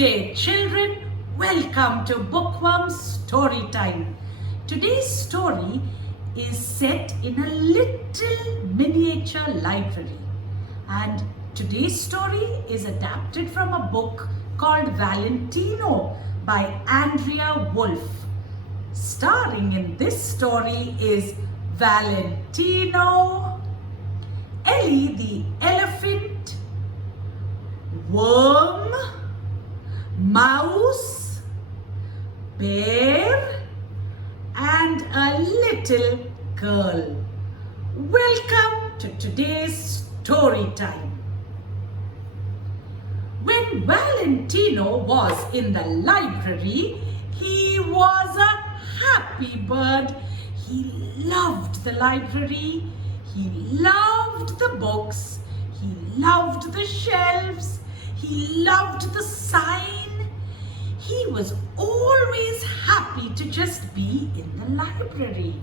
day, children. Welcome to Bookworm Story Time. Today's story is set in a little miniature library. And today's story is adapted from a book called Valentino by Andrea Wolf. Starring in this story is Valentino, Ellie the elephant, Worm, Mouse, Bear, and a little girl. Welcome to today's story time. When Valentino was in the library, he was a happy bird. He loved the library. He loved the books. He loved the shelves. He loved the sign. He was always happy to just be in the library.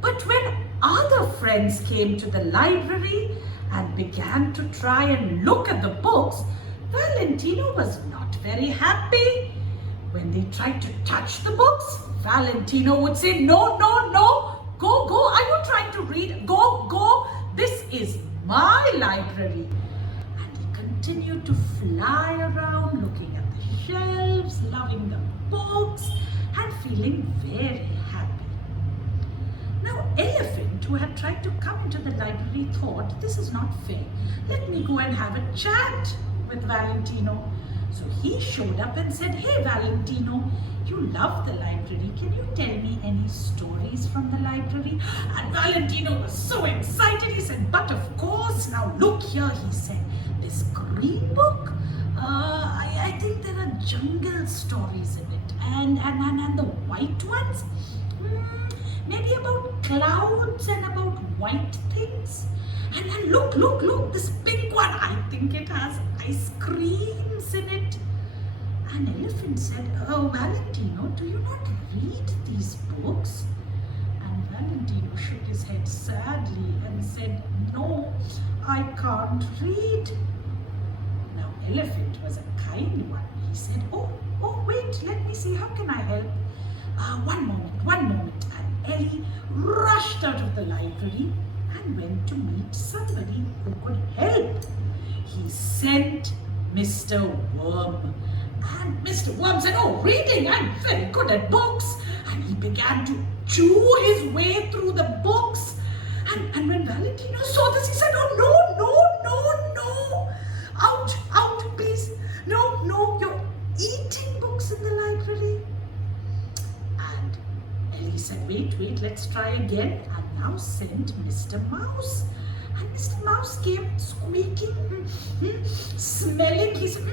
But when other friends came to the library and began to try and look at the books, Valentino was not very happy. When they tried to touch the books, Valentino would say, "No, no, no, go, are you trying to read? Go, this is my library." And he continued to fly around looking at the shelves, loving the books, and feeling very happy. Now, Elephant, who had tried to come into the library, thought, "This is not fair. Let me go and have a chat with Valentino." So he showed up and said, "Hey Valentino, you love the library. Can you tell me any stories from the library?" And Valentino was so excited. He said, "But of course, now look here," he said. "This green book, I think there are jungle stories in it. And the white ones, maybe about clouds and about white things. And look, this pink one, I think it has ice creams in it." And Elephant said, "Oh, Valentino, do you not read these books?" And Valentino shook his head sadly and said, "No, I can't read." Now, Elephant was a kind one. He said, Oh, wait, let me see, how can I help? One moment. And Ellie rushed out of the library and went to meet somebody who could help. He sent Mr. Worm. And Mr. Worm said, "Oh, reading, I'm very good at books." And he began to chew his way through the books. And when Valentino saw this, he said, "Oh, no. Out, please. No, you're eating books in the library." And Ellie said, wait, let's try again. And now sent Mr. Mouse. And Mr. Mouse came squeaking, smelling. He said,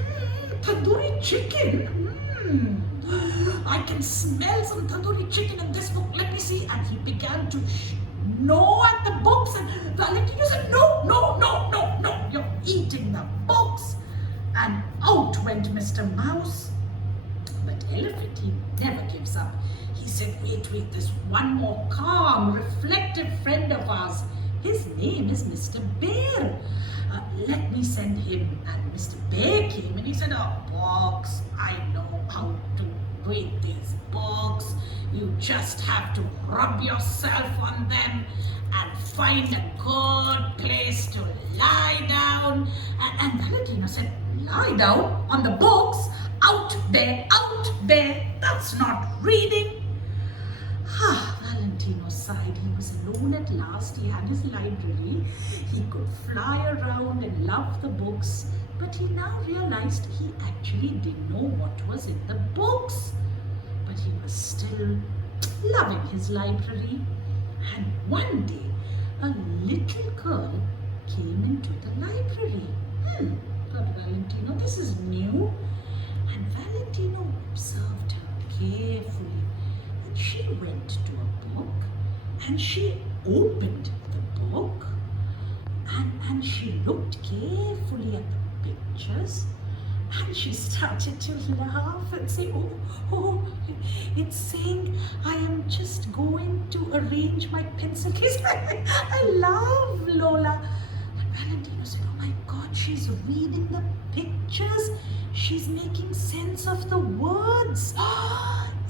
"Tandoori chicken. I can smell some tandoori chicken in this book. Let me see." And he began to gnaw at the books. And Valentino said, "No. You're eating the books." And out went Mr. Mouse. But Elephant, he never gives up. He said, wait, there's one more calm, reflective friend of ours. His name is Mr. Bear. Let me send him." And Mr. Bear came and he said, "Oh, books, I know how to read these books. You just have to rub yourself on them and find a good place to lie down." And Valentino said, "Lie down on the books? Out there, that's not reading." Valentino sighed. He was alone at last. He had his library. He could fly around and love the books. But he now realized he actually didn't know what was in the books. But he was still loving his library. And one day, a little girl came into the library. Thought Valentino, this is new. And Valentino observed her carefully. And she went to a book and she opened the book and she looked carefully at the pictures and she started to laugh and say, oh, it's saying I am just going to arrange my pencil case. I love Lola. And Valentino said, "Oh my God, she's reading the pictures, she's making sense of the words.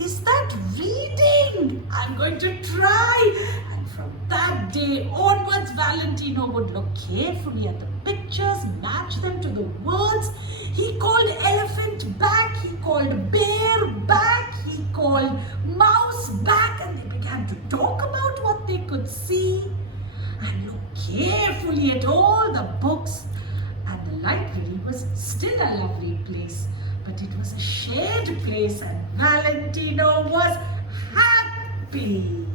Is that reading? I'm going to try. And from that day onwards, Valentino would look carefully at the pictures, match them to the words. He called elephant back, he called bear back, he called mouse back, and they began to talk about what they could see and look carefully at all the books. And the library was still a lovely place, but it was a shared place, and Valentino was happy.